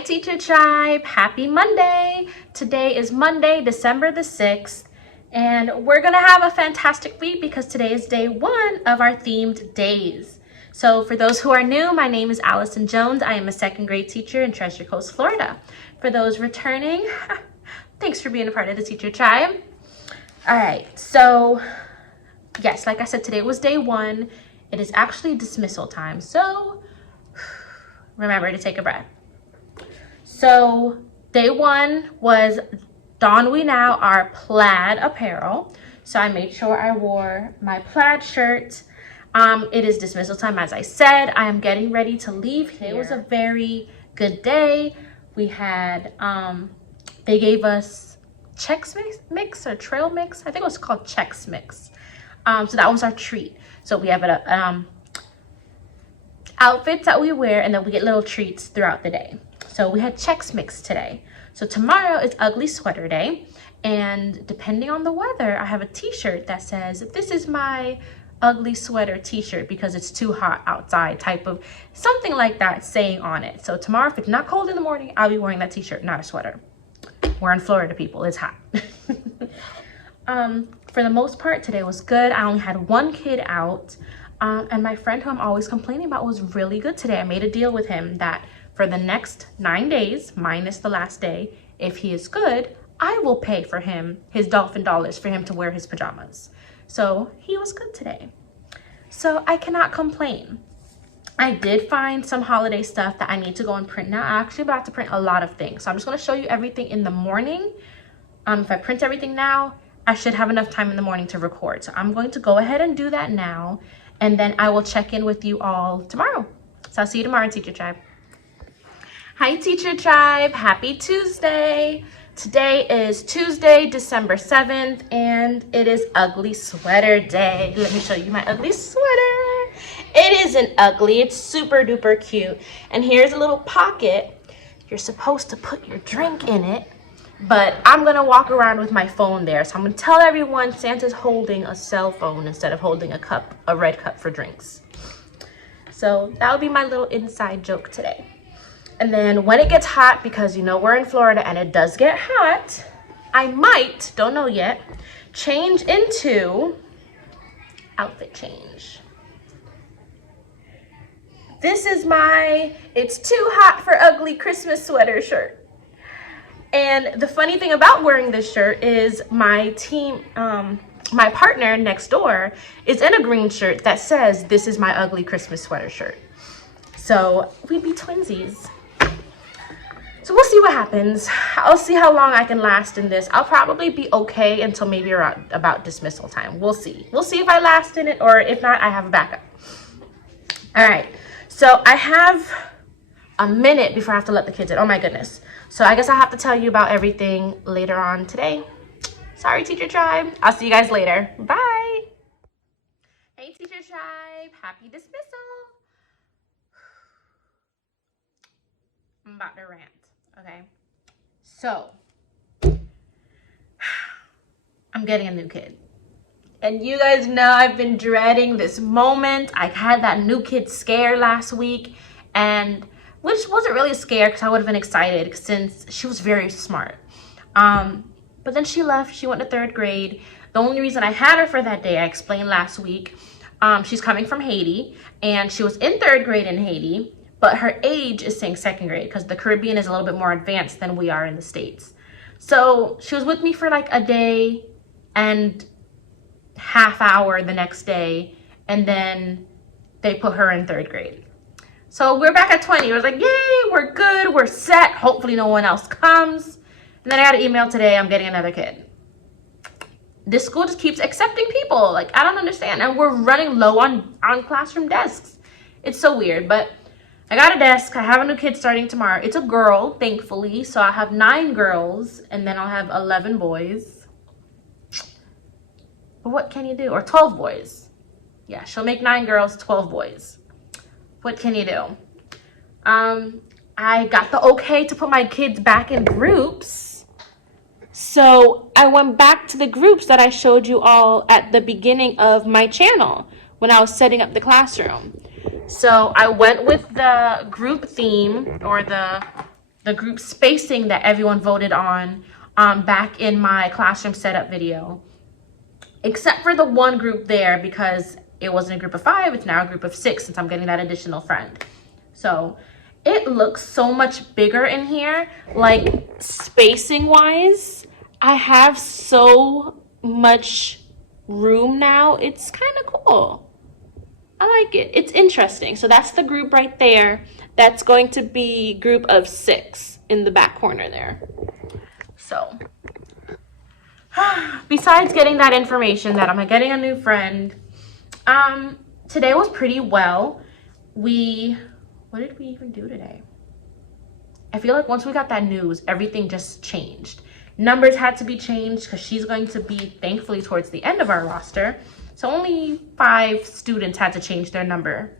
Hi Teacher Tribe, happy Monday. Today is Monday, December the 6th, and we're gonna have a fantastic week because today is day one of our themed days. So for those who are new, my name is Allison Jones. I am a second grade teacher in Treasure Coast, Florida. For those returning, thanks for being a part of the Teacher Tribe. All right, so yes, like I said, today was day one. It is actually dismissal time, so remember to take a breath. So day one was don we now our plaid apparel. So I made sure I wore my plaid shirt. It is dismissal time, as I said. I am getting ready to leave here. It was a very good day. We had, they gave us Chex Mix or Trail Mix. I think it was called Chex Mix. So that was our treat. So we have outfits that we wear, and then we get little treats throughout the day. So we had Chex Mix today. So tomorrow is Ugly Sweater Day, and depending on the weather, I have a t-shirt that says, "This is my ugly sweater t-shirt because it's too hot outside," type of something like that saying on it. So tomorrow, if it's not cold in the morning, I'll be wearing that t-shirt, not a sweater. We're in Florida, people, it's hot. For the most part, today was good. I only had one kid out, and my friend who I'm always complaining about was really good today. I made a deal with him that for the next 9 days, minus the last day, if he is good, I will pay for him his dolphin dollars for him to wear his pajamas. So he was good today. So I cannot complain. I did find some holiday stuff that I need to go and print now. I'm actually about to print a lot of things. So I'm just going to show you everything in the morning. If I print everything now, I should have enough time in the morning to record. So I'm going to go ahead and do that now. And then I will check in with you all tomorrow. So I'll see you tomorrow, Teacher Tribe. Hi, Teacher Tribe. Happy Tuesday. Today is Tuesday, December 7th, and it is Ugly Sweater Day. Let me show you my ugly sweater. It isn't ugly. It's super duper cute. And here's a little pocket. You're supposed to put your drink in it, but I'm going to walk around with my phone there. So I'm going to tell everyone Santa's holding a cell phone instead of holding a red cup for drinks. So that would be my little inside joke today. And then when it gets hot, because you know we're in Florida and it does get hot, I might, don't know yet, change into outfit change. This is my "It's Too Hot for Ugly" Christmas sweater shirt. And the funny thing about wearing this shirt is my partner next door is in a green shirt that says, "This is my ugly Christmas sweater shirt." So we'd be twinsies. So we'll see what happens. I'll see how long I can last in this. I'll probably be okay until maybe around about dismissal time. We'll see. We'll see if I last in it, or if not, I have a backup. All right. So I have a minute before I have to let the kids in. Oh my goodness. So I guess I'll have to tell you about everything later on today. Sorry, Teacher Tribe. I'll see you guys later. Bye. Hey, Teacher Tribe. Happy dismissal. I'm about to rant. Okay, so I'm getting a new kid, and you guys know I've been dreading this moment. I had that new kid scare last week, and which wasn't really a scare because I would have been excited since she was very smart. But then she left. She went to 3rd grade. The only reason I had her for that day, I explained last week, she's coming from Haiti, and she was in 3rd grade in Haiti. But her age is saying 2nd grade because the Caribbean is a little bit more advanced than we are in the States. So she was with me for like a day and half hour the next day. And then they put her in 3rd grade. So we're back at 20. It was like, yay, we're good. We're set. Hopefully no one else comes. And then I got an email today. I'm getting another kid. This school just keeps accepting people. Like, I don't understand. And we're running low on classroom desks. It's so weird, but I got a desk. I have a new kid starting tomorrow. It's a girl, thankfully. So I have 9 girls, and then I'll have 11 boys. But what can you do? Or 12 boys. Yeah, she'll make 9 girls, 12 boys. What can you do? I got the okay to put my kids back in groups. So I went back to the groups that I showed you all at the beginning of my channel when I was setting up the classroom. So I went with the group theme, or the the group spacing that everyone voted on back in my classroom setup video, except for the one group there, because it wasn't a group of 5, it's now a group of 6 since I'm getting that additional friend. So it looks so much bigger in here, like spacing wise. I have so much room now. It's kind of cool. I like it. It's interesting. So that's the group right there. That's going to be group of 6 in the back corner there. So besides getting that information that I'm getting a new friend, today was pretty well. What did we even do today? I feel like once we got that news, everything just changed. Numbers had to be changed because she's going to be, thankfully, towards the end of our roster. So only 5 students had to change their number.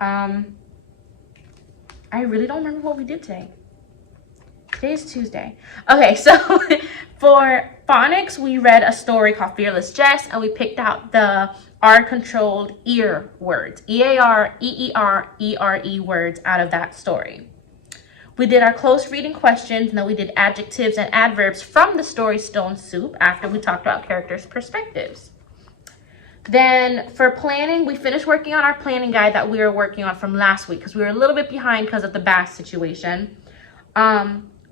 I really don't remember what we did today. Today is Tuesday. Okay, so for phonics, we read a story called Fearless Jess, and we picked out the R-controlled ear words, E-A-R, E-E-R, E-R-E words out of that story. We did our close reading questions, and then we did adjectives and adverbs from the story Stone Soup after we talked about characters' perspectives. Then for planning, we finished working on our planning guide that we were working on from last week because we were a little bit behind because of the bass situation.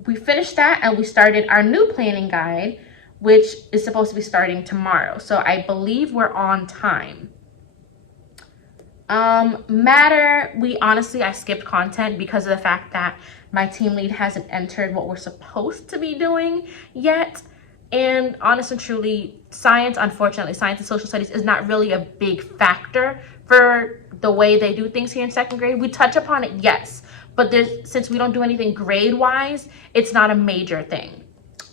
We finished that and we started our new planning guide, which is supposed to be starting tomorrow. So I believe we're on time. Matter, I skipped content because of the fact that my team lead hasn't entered what we're supposed to be doing yet. And honest and truly, unfortunately, science and social studies is not really a big factor for the way they do things here in 2nd grade. We touch upon it, yes, but since we don't do anything grade-wise, it's not a major thing.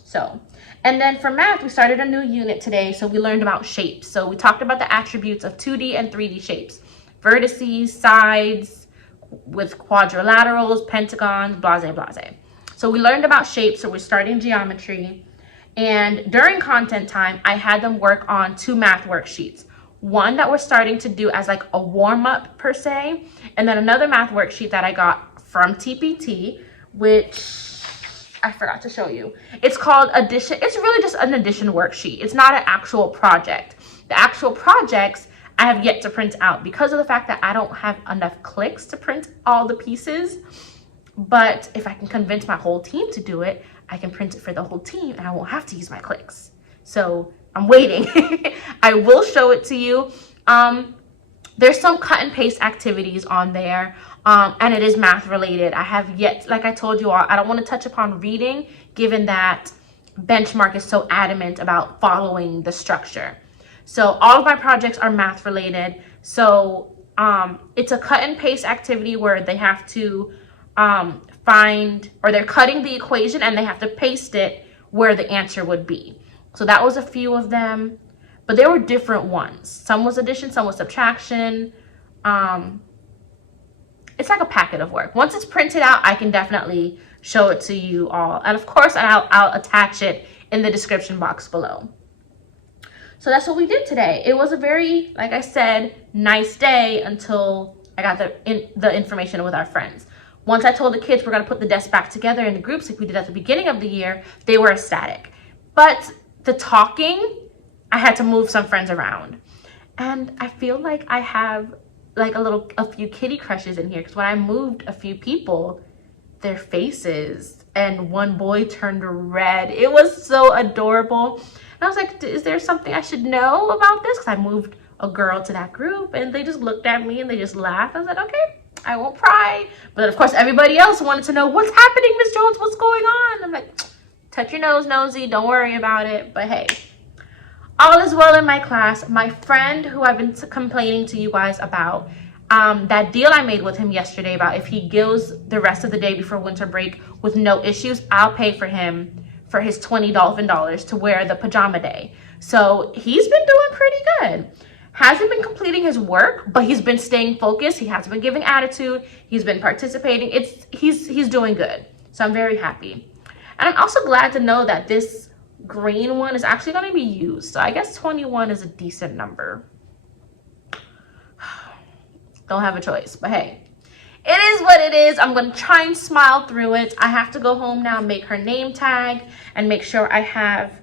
So, and then for math, we started a new unit today, so we learned about shapes. So we talked about the attributes of 2D and 3D shapes, vertices, sides, with quadrilaterals, pentagons, blase, blase. So we learned about shapes, so we're starting geometry. And during content time, I had them work on 2 math worksheets. One that we're starting to do as like a warm-up per se, and then another math worksheet that I got from TPT, which I forgot to show you. It's called Addition. It's really just an addition worksheet. It's not an actual project. The actual projects I have yet to print out because of the fact that I don't have enough clicks to print all the pieces. But if I can convince my whole team to do it, I can print it for the whole team and I won't have to use my clicks. So I'm waiting. I will show it to you. There's some cut and paste activities on there, and it is math related. I have yet, like I told you all, I don't want to touch upon reading given that Benchmark is so adamant about following the structure. So all of my projects are math related. So it's a cut and paste activity where they have to they're cutting the equation and they have to paste it where the answer would be. So that was a few of them, but there were different ones. Some was addition, some was subtraction. It's like a packet of work. Once it's printed out, I can definitely show it to you all. And of course, I'll attach it in the description box below. So that's what we did today. It was a very, like I said, nice day until I got the information with our friends. Once I told the kids we're going to put the desks back together in the groups like we did at the beginning of the year, they were ecstatic. But the talking, I had to move some friends around. And I feel like I have like a few kitty crushes in here because when I moved a few people, their faces and one boy turned red. It was so adorable. And I was like, is there something I should know about this? Because I moved a girl to that group and they just looked at me and they just laughed. I was like, okay, I won't pry. But of course, everybody else wanted to know, what's happening, Miss Jones? What's going on? I'm like, touch your nose, nosy. Don't worry about it. But hey, all is well in my class. My friend who I've been complaining to you guys about, that deal I made with him yesterday about if he goes the rest of the day before winter break with no issues, I'll pay for him for his $20 dolphin dollars to wear the pajama day. So he's been doing pretty good. Hasn't been completing his work, but he's been staying focused. He hasn't been giving attitude. He's been participating. He's doing good. So I'm very happy. And I'm also glad to know that this green one is actually going to be used. So I guess 21 is a decent number. Don't have a choice, but hey. it is what it is. I'm going to try and smile through it. I have to go home now, make her name tag, and make sure I have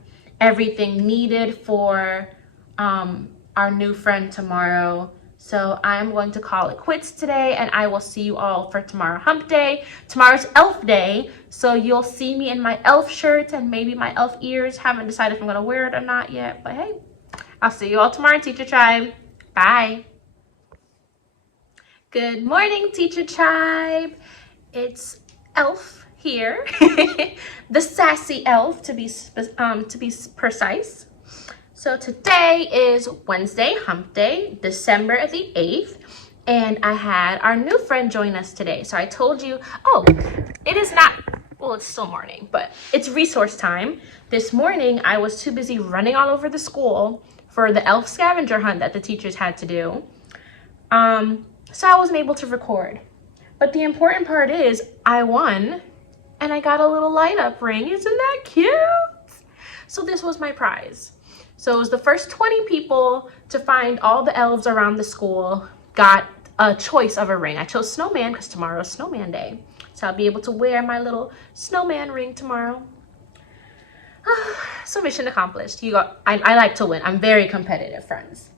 everything needed for our new friend tomorrow. So I'm going to call it quits today, and I will see you all for tomorrow hump day. Tomorrow's elf day, so you'll see me in my elf shirt and maybe my elf ears. Haven't decided if I'm going to wear it or not yet, but hey, I'll see you all tomorrow, Teacher Tribe. Bye. Good morning, Teacher Tribe. It's Elf here, the sassy elf to be precise. So today is Wednesday, hump day, December the 8th, and I had our new friend join us today. So I told you, oh, it is not, well, it's still morning, but it's resource time. This morning, I was too busy running all over the school for the elf scavenger hunt that the teachers had to do. So I wasn't able to record. But the important part is I won, and I got a little light up ring. Isn't that cute? So this was my prize. So it was the first 20 people to find all the elves around the school got a choice of a ring. I chose snowman because tomorrow is snowman day. So I'll be able to wear my little snowman ring tomorrow. So mission accomplished. I like to win. I'm very competitive, friends.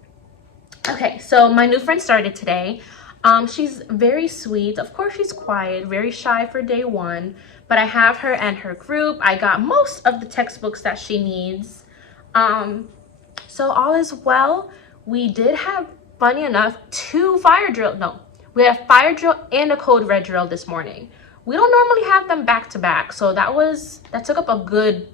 Okay, so my new friend started today. She's very sweet. Of course, she's quiet, very shy for day one, but I have her and her group. I got most of the textbooks that she needs. So all is well. We did have, funny enough, we had a fire drill and a code red drill this morning. We don't normally have them back to back, so that took up a good,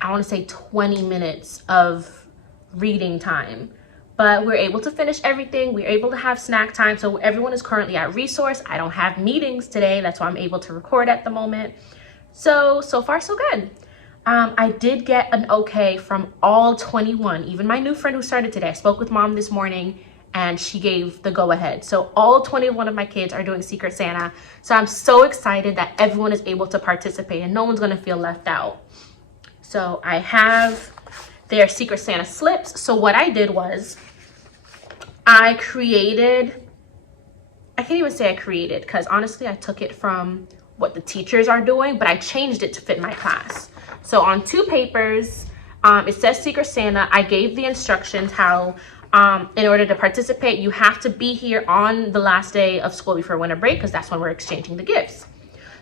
I want to say 20 minutes of reading time. But we're able to finish everything. We're able to have snack time. So everyone is currently at resource. I don't have meetings today. That's why I'm able to record at the moment. So far so good. I did get an okay from all 21, even my new friend who started today. I spoke with mom this morning and she gave the go ahead. So all 21 of my kids are doing Secret Santa. So I'm so excited that everyone is able to participate and no one's gonna feel left out. So I have their Secret Santa slips. So what I did was I can't even say I created because honestly I took it from what the teachers are doing, but I changed it to fit my class. So on 2 papers, it says Secret Santa. I gave the instructions how in order to participate, you have to be here on the last day of school before winter break because that's when we're exchanging the gifts.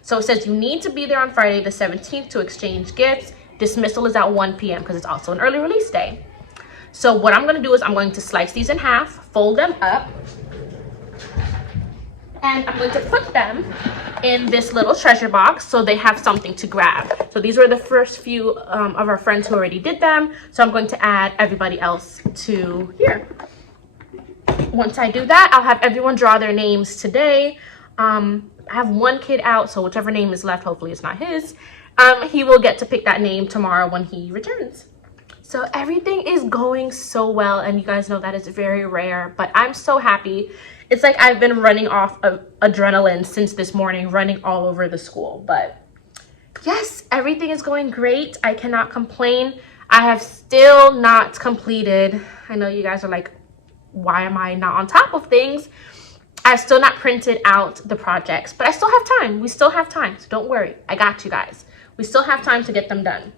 So it says you need to be there on Friday the 17th to exchange gifts. Dismissal is at 1 p.m. because it's also an early release day. So what I'm going to do is I'm going to slice these in half, fold them up, and I'm going to put them in this little treasure box so they have something to grab. So these were the first few of our friends who already did them. So I'm going to add everybody else to here. Once I do that, I'll have everyone draw their names today. I have one kid out, so whichever name is left, hopefully it's not his. He will get to pick that name tomorrow when he returns. So everything is going so well, and you guys know that is very rare, but I'm so happy. It's like I've been running off of adrenaline since this morning, running all over the school. But yes, everything is going great. I cannot complain. I have still not completed. I know you guys are like, why am I not on top of things? I've still not printed out the projects, but I still have time. We still have time, so don't worry. I got you guys. We still have time to get them done.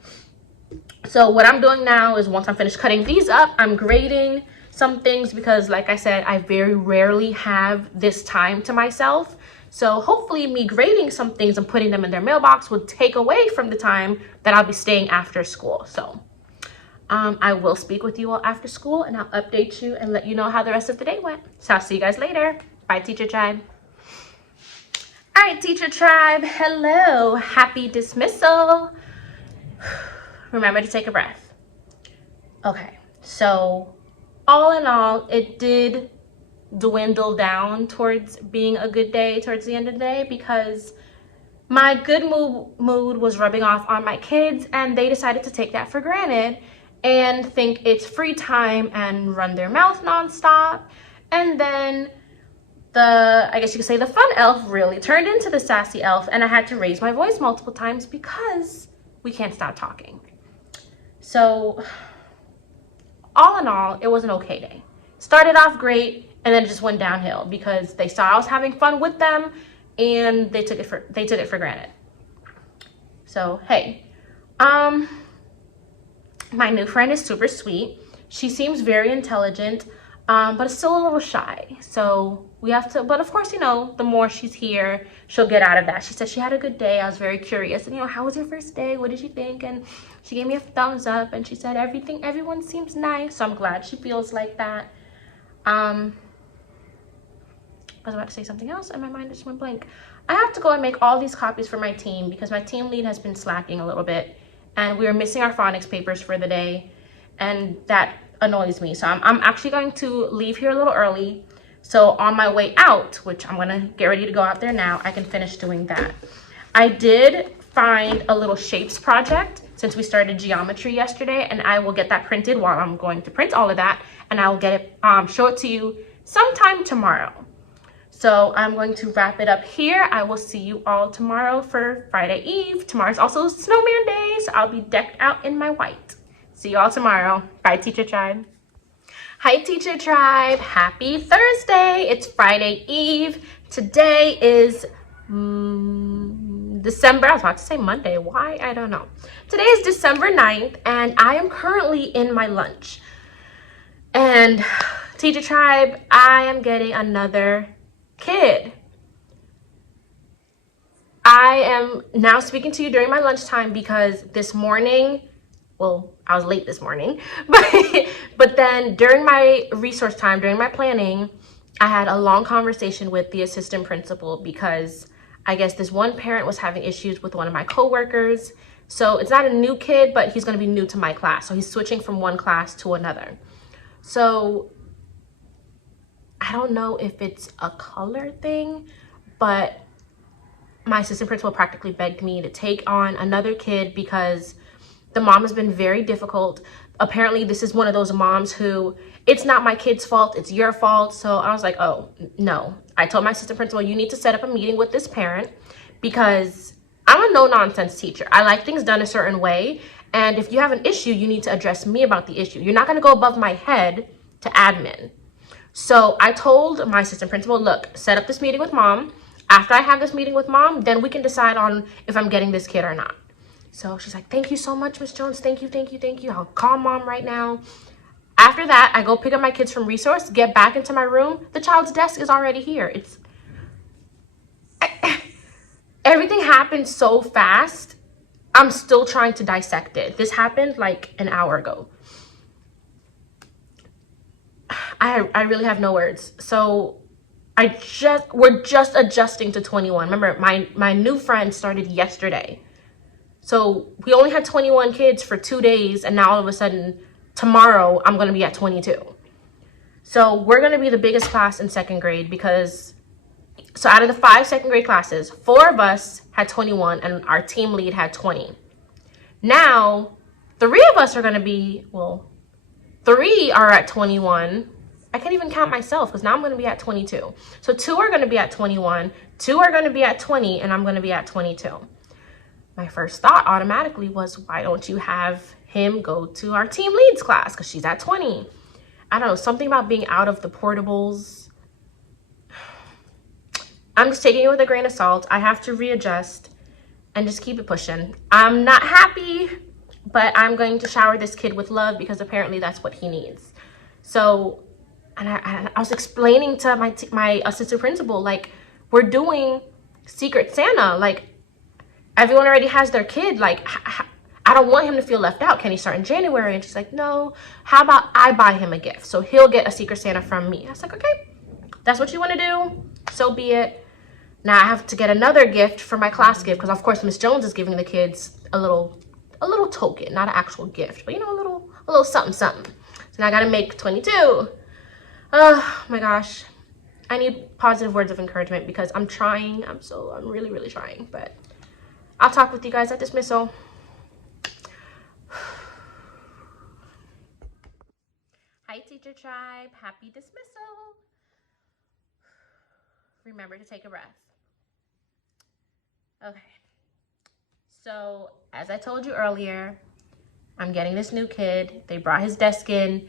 So what I'm doing now is once I'm finished cutting these up, I'm grading some things because like I said, I very rarely have this time to myself. So hopefully me grading some things and putting them in their mailbox will take away from the time that I'll be staying after school. So I will speak with you all after school and I'll update you and let you know how the rest of the day went. So I'll see you guys later. Bye, Teacher Tribe. All right, Teacher Tribe. Hello. Happy dismissal. Remember to take a breath. Okay, so all in all, it did dwindle down towards being a good day towards the end of the day because my good mood was rubbing off on my kids and they decided to take that for granted and think it's free time and run their mouth nonstop. And then I guess you could say the fun elf really turned into the sassy elf and I had to raise my voice multiple times because we can't stop talking. So all in all, it was an okay day. Started off great, And then it just went downhill because they saw I was having fun with them and they took it for granted. So, hey, my new friend is super sweet. She seems very intelligent, but is still a little shy. So we have to, but of course, you know, the more she's here, she'll get out of that. She said she had a good day. I was very curious. And, you know, how was your first day? What did you think? And she gave me a thumbs up and she said everyone seems nice. So I'm glad she feels like that. I was about to say something else and my mind just went blank. I have to go and make all these copies for my team because my team lead has been slacking a little bit and we are missing our phonics papers for the day, and that annoys me. So I'm actually going to leave here a little early, so on my way out, which I'm gonna get ready to go out there now, I can finish doing that. I did find a little shapes project since we started geometry yesterday, and I will get that printed while I'm going to print all of that, and I will get it show it to you sometime tomorrow. So I'm going to wrap it up here. I will see you all tomorrow for Friday Eve. Tomorrow's also Snowman Day, so I'll be decked out in my white. See you all tomorrow. Bye, Teacher Tribe. Hi, Teacher Tribe. Happy Thursday. It's Friday Eve. Today is December. I was about to say Monday. Why? I don't know. Today is December 9th, and I am currently in my lunch. And Teacher Tribe, I am getting another kid. I am now speaking to you during my lunchtime because this morning, well, I was late this morning, but then during my resource time, during my planning, I had a long conversation with the assistant principal because I guess this one parent was having issues with one of my coworkers. So it's not a new kid, but he's going to be new to my class. So he's switching from one class to another. So I don't know if it's a color thing, but my assistant principal practically begged me to take on another kid because the mom has been very difficult. Apparently, this is one of those moms who, it's not my kid's fault, it's your fault. So I was like, oh, no. I told my assistant principal, you need to set up a meeting with this parent because I'm a no-nonsense teacher. I like things done a certain way. And if you have an issue, you need to address me about the issue. You're not going to go above my head to admin. So I told my assistant principal, look, set up this meeting with mom. After I have this meeting with mom, then we can decide on if I'm getting this kid or not. So she's like, thank you so much, Miss Jones. Thank you, thank you, thank you. I'll call mom right now. After that, I go pick up my kids from resource, get back into my room. The child's desk is already here. Everything happened so fast. I'm still trying to dissect it. This happened like an hour ago. I really have no words. So we're just adjusting to 21. Remember, my new friend started yesterday. So we only had 21 kids for 2 days, and now all of a sudden, tomorrow, I'm going to be at 22. So we're going to be the biggest class in second grade because, so out of the 5 second grade classes, 4 of us had 21, and our team lead had 20. Now, 3 of us are going to be, well, 3 are at 21. I can't even count myself because now I'm going to be at 22. So 2 are going to be at 21, 2 are going to be at 20, and I'm going to be at 22. My first thought automatically was, why don't you have him go to our team leads class? Because she's at 20. I don't know, something about being out of the portables. I'm just taking it with a grain of salt. I have to readjust and just keep it pushing. I'm not happy, but I'm going to shower this kid with love because apparently that's what he needs. So, and I was explaining to my assistant principal, like, we're doing Secret Santa. Like, everyone already has their kid. Like, I don't want him to feel left out. Can he start in January? And she's like, no, how about I buy him a gift? So he'll get a Secret Santa from me. I was like, okay, that's what you want to do. So be it. Now I have to get another gift for my class gift because, of course, Miss Jones is giving the kids a little token, not an actual gift, but, you know, a little something, something. So now I got to make 22. Oh, my gosh. I need positive words of encouragement because I'm trying. I'm really, really trying. But I'll talk with you guys at dismissal. Hi, Teacher Tribe. Happy dismissal. Remember to take a breath. Okay. So, as I told you earlier, I'm getting this new kid. They brought his desk in.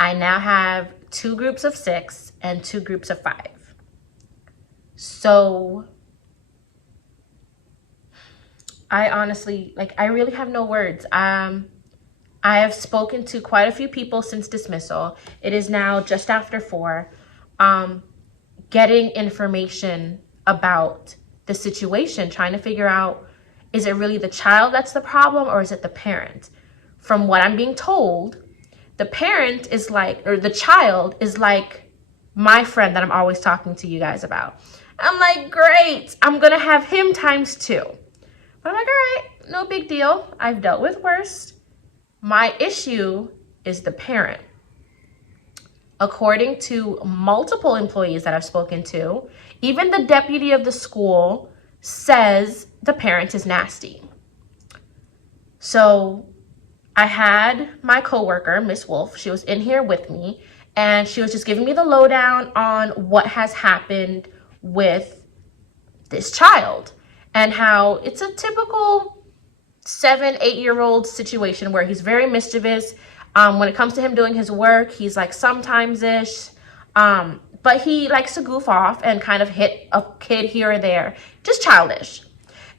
I now have 2 groups of 6 and 2 groups of 5. So I honestly, I really have no words. I have spoken to quite a few people since dismissal. It is now just after 4. Getting information about the situation, trying to figure out, is it really the child that's the problem or is it the parent? From what I'm being told, the parent is or the child is like my friend that I'm always talking to you guys about. I'm like, great, I'm gonna have him times 2. But I'm like, all right, no big deal. I've dealt with worse. My issue is the parent. According to multiple employees that I've spoken to, even the deputy of the school says the parent is nasty. So I had my coworker, Miss Wolf, she was in here with me, and she was just giving me the lowdown on what has happened with this child and how it's a typical 7-8-year-old situation where he's very mischievous. When it comes to him doing his work, he's like sometimes-ish, but he likes to goof off and kind of hit a kid here or there, just childish.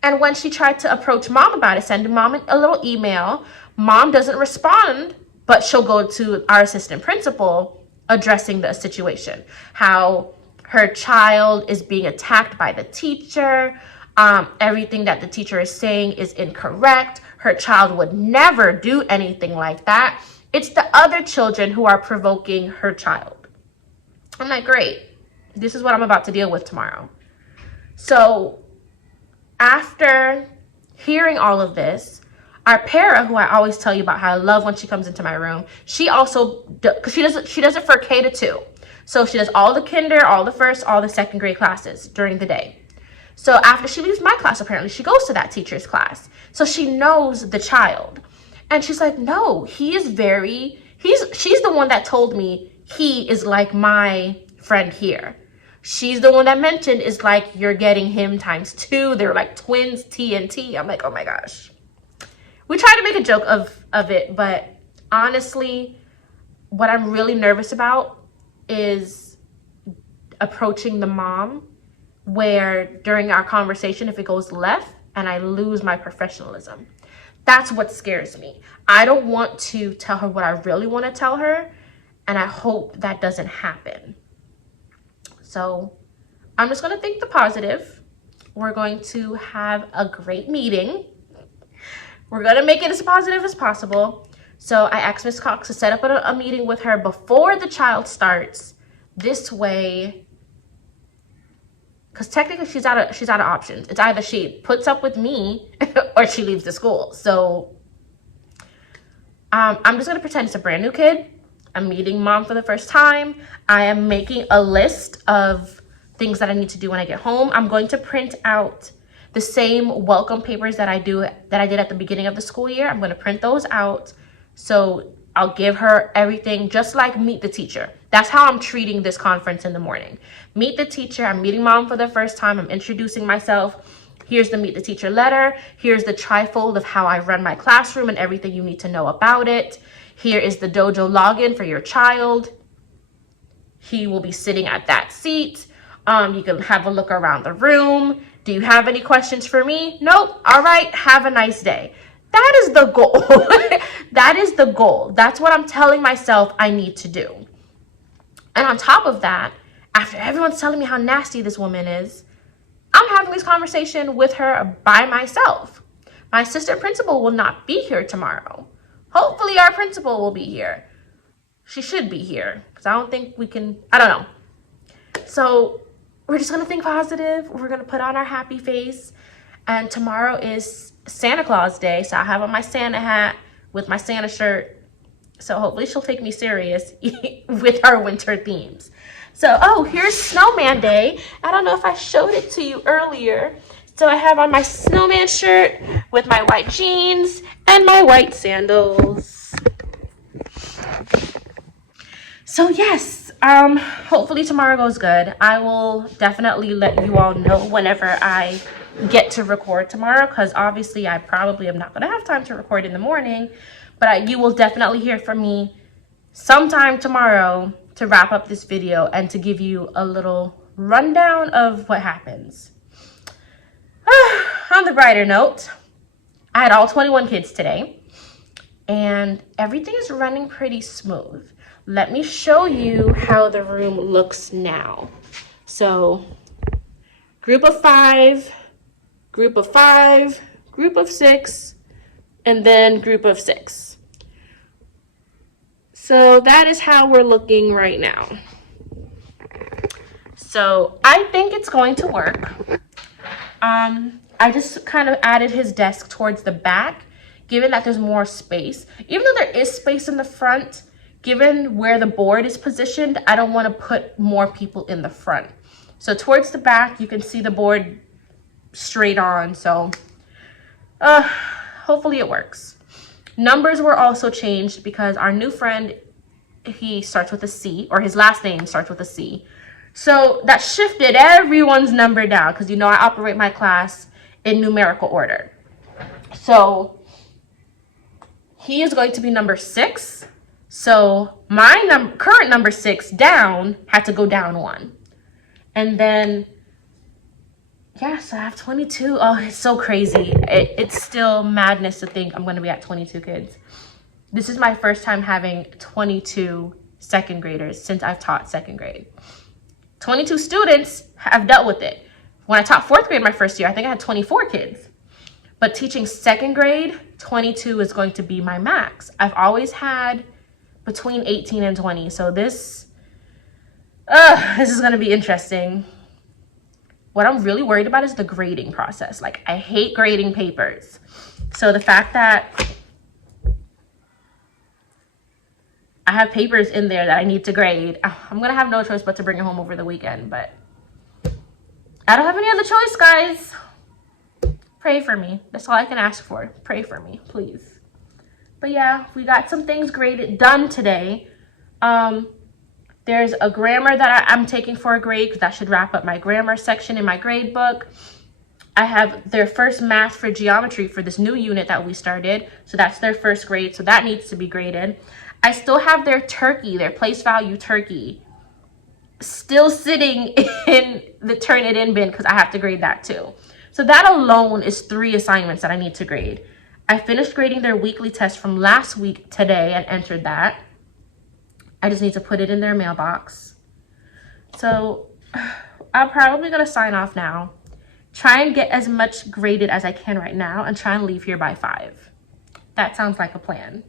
And when she tried to approach mom about it, send mom a little email, mom doesn't respond, but she'll go to our assistant principal addressing the situation, how her child is being attacked by the teacher. Everything that the teacher is saying is incorrect. Her child would never do anything like that. It's the other children who are provoking her child. I'm like, great. This is what I'm about to deal with tomorrow. So after hearing all of this, our para, who I always tell you about how I love when she comes into my room, she also, because she does it for K to 2. So she does all the kinder, all the first, all the second grade classes during the day. So after she leaves my class, apparently she goes to that teacher's class. So she knows the child. And she's like, no, she's the one that told me he is like my friend here. She's the one that mentioned is like, you're getting him times 2. They're like twins, T and T. I'm like, oh my gosh. We try to make a joke of it, but honestly, what I'm really nervous about is approaching the mom, where during our conversation, if it goes left and I lose my professionalism. That's what scares me. I don't want to tell her what I really want to tell her, and I hope that doesn't happen. So I'm just going to think the positive. We're going to have a great meeting. We're going to make it as positive as possible. So I asked Ms. Cox to set up a meeting with her before the child starts. This way, because technically she's out of options. It's either she puts up with me or she leaves the school. So I'm just going to pretend it's a brand new kid. I'm meeting mom for the first time. I am making a list of things that I need to do when I get home. I'm going to print out the same welcome papers that I did at the beginning of the school year. I'm going to print those out. So I'll give her everything, just like meet the teacher. That's how I'm treating this conference in the morning. Meet the teacher. I'm meeting mom for the first time. I'm introducing myself. Here's the meet the teacher letter. Here's the trifold of how I run my classroom and everything you need to know about it. Here is the dojo login for your child. He will be sitting at that seat. You can have a look around the room. Do you have any questions for me? Nope. All right. Have a nice day. That is the goal. That is the goal. That's what I'm telling myself I need to do. And on top of that, after everyone's telling me how nasty this woman is, I'm having this conversation with her by myself. My assistant principal will not be here tomorrow. Hopefully our principal will be here. She should be here, because I don't think we can, I don't know. So we're just going to think positive. We're going to put on our happy face. And tomorrow is Santa Claus Day, so I have on my Santa hat with my Santa shirt. So hopefully she'll take me serious with our winter themes. So, oh, here's Snowman Day. I don't know if I showed it to you earlier. So I have on my snowman shirt with my white jeans and my white sandals. So yes, hopefully tomorrow goes good. I will definitely let you all know whenever I get to record tomorrow, because obviously I probably am not going to have time to record in the morning, but you will definitely hear from me sometime tomorrow to wrap up this video and to give you a little rundown of what happens. On the brighter note, I had all 21 kids today, and everything is running pretty smooth. Let me show you how the room looks now. So, group of 5, group of 5, group of 6, and then group of 6. So that is how we're looking right now. So I think it's going to work. I just kind of added his desk towards the back, given that there's more space. Even though there is space in the front, given where the board is positioned, I don't want to put more people in the front. So towards the back, you can see the board straight on. So hopefully it works. Numbers were also changed because our new friend, he starts with a C, or his last name starts with a C. So that shifted everyone's number down because, you know, I operate my class in numerical order. So he is going to be number 6. So my current number 6 down had to go down 1. And then, yeah, so I have 22. Oh, it's so crazy. It's still madness to think I'm going to be at 22 kids. This is my first time having 22 second graders since I've taught second grade. 22 students have dealt with it. When I taught 4th grade my first year, I think I had 24 kids. But teaching second grade, 22 is going to be my max. I've always had between 18 and 20. So this is going to be interesting. What I'm really worried about is the grading process. Like, I hate grading papers. So the fact that I have papers in there that I need to grade, I'm going to have no choice but to bring it home over the weekend. But I don't have any other choice, guys. Pray for me. That's all I can ask for. Pray for me, please. But yeah, we got some things done today. There's a grammar that I'm taking for a grade because that should wrap up my grammar section in my grade book. I have their first math for geometry for this new unit that we started. So that's their first grade. So that needs to be graded. I still have their turkey, their place value turkey, still sitting in the turn it in bin because I have to grade that too. So that alone is 3 assignments that I need to grade. I finished grading their weekly test from last week today and entered that. I just need to put it in their mailbox. So I'm probably going to sign off now. Try and get as much graded as I can right now and try and leave here by 5. That sounds like a plan.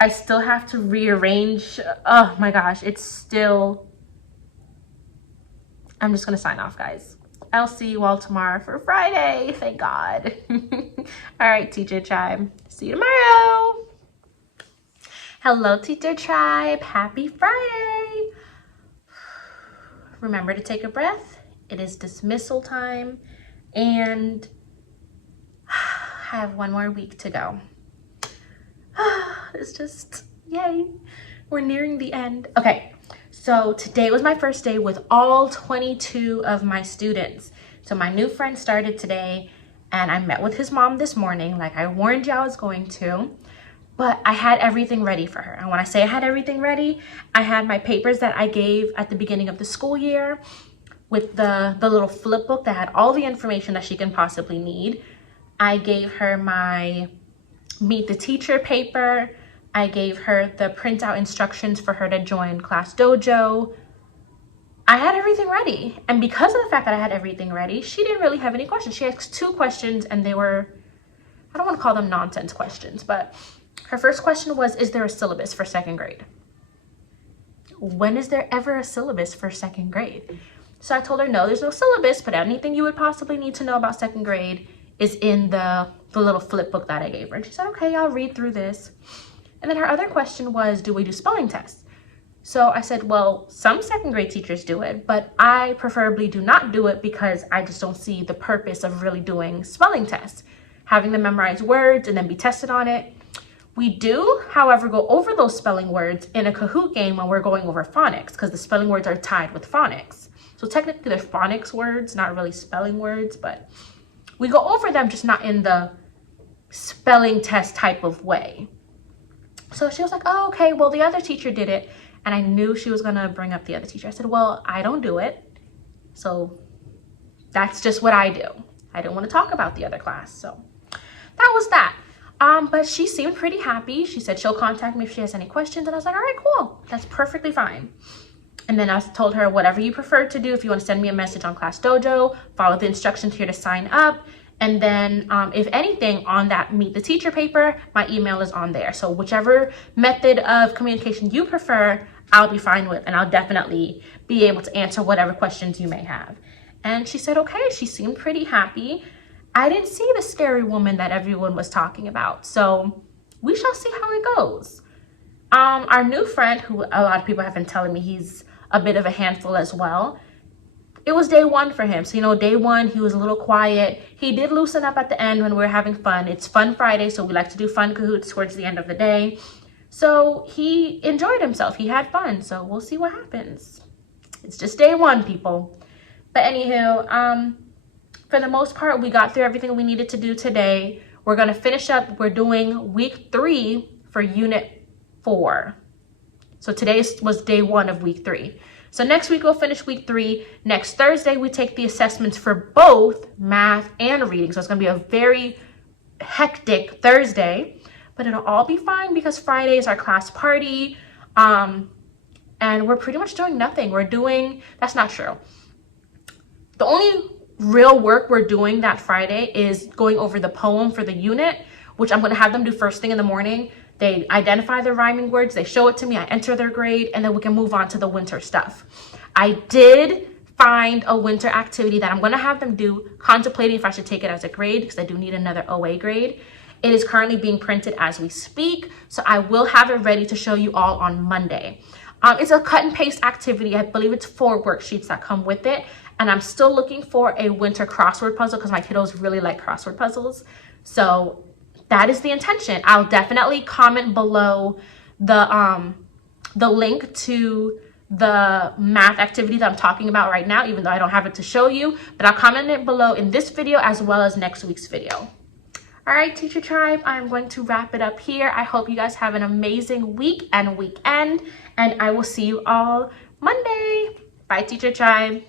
I still have to rearrange. Oh my gosh, it's still... I'm just going to sign off, guys. I'll see you all tomorrow for Friday. Thank God. All right, Teacher Tribe. See you tomorrow. Hello, Teacher Tribe. Happy Friday. Remember to take a breath. It is dismissal time. And I have 1 more week to go. It's just, yay. We're nearing the end. Okay. So today was my first day with all 22 of my students. So my new friend started today and I met with his mom this morning, like I warned you I was going to, but I had everything ready for her. And when I say I had everything ready, I had my papers that I gave at the beginning of the school year with the little flip book that had all the information that she can possibly need. I gave her my Meet the Teacher paper. I gave her the printout instructions for her to join Class Dojo. I had everything ready. And because of the fact that I had everything ready, she didn't really have any questions. She asked 2 questions and they were, I don't want to call them nonsense questions, but her first question was, is there a syllabus for second grade? When is there ever a syllabus for second grade? So I told her, no, there's no syllabus, but anything you would possibly need to know about second grade is in the little flip book that I gave her. And she said, okay, I'll read through this. And then her other question was, do we do spelling tests? So I said, well, some second grade teachers do it, but I preferably do not do it because I just don't see the purpose of really doing spelling tests, having them memorize words and then be tested on it. We do, however, go over those spelling words in a Kahoot game when we're going over phonics because the spelling words are tied with phonics. So technically they're phonics words, not really spelling words, but we go over them just not in the spelling test type of way. So she was like, oh, okay, well, the other teacher did it. And I knew she was gonna bring up the other teacher. I said, well, I don't do it. So that's just what I do. I didn't want to talk about the other class. So that was that. But she seemed pretty happy. She said she'll contact me if she has any questions. And I was like, all right, cool. That's perfectly fine. And then I told her, whatever you prefer to do, if you want to send me a message on Class Dojo, follow the instructions here to sign up. And then if anything on that Meet the Teacher paper, my email is on there. So whichever method of communication you prefer, I'll be fine with. And I'll definitely be able to answer whatever questions you may have. And she said, okay, she seemed pretty happy. I didn't see the scary woman that everyone was talking about. So we shall see how it goes. Our new friend, who a lot of people have been telling me he's a bit of a handful as well. It was day one for him. So, you know, day one, he was a little quiet. He did loosen up at the end when we were having fun. It's Fun Friday, so we like to do fun cahoots towards the end of the day. So he enjoyed himself. He had fun. So we'll see what happens. It's just day one, people. But anywho, for the most part, we got through everything we needed to do today. We're going to finish up. We're doing week 3 for unit 4. So today was day 1 of week 3. So next week we'll finish week 3. Next Thursday we take the assessments for both math and reading. So it's going to be a very hectic Thursday, but it'll all be fine because Friday is our class party. And we're pretty much doing nothing. That's not true. The only real work we're doing that Friday is going over the poem for the unit, which I'm going to have them do first thing in the morning. They identify the rhyming words, they show it to me, I enter their grade, and then we can move on to the winter stuff. I did find a winter activity that I'm going to have them do, contemplating if I should take it as a grade because I do need another OA grade. It is currently being printed as we speak, so I will have it ready to show you all on Monday. It's a cut and paste activity. I believe it's 4 worksheets that come with it, and I'm still looking for a winter crossword puzzle because my kiddos really like crossword puzzles. So that is the intention. I'll definitely comment below the link to the math activity that I'm talking about right now, even though I don't have it to show you, but I'll comment it below in this video as well as next week's video. All right, Teacher Tribe, I'm going to wrap it up here. I hope you guys have an amazing week and weekend, and I will see you all Monday. Bye, Teacher Tribe.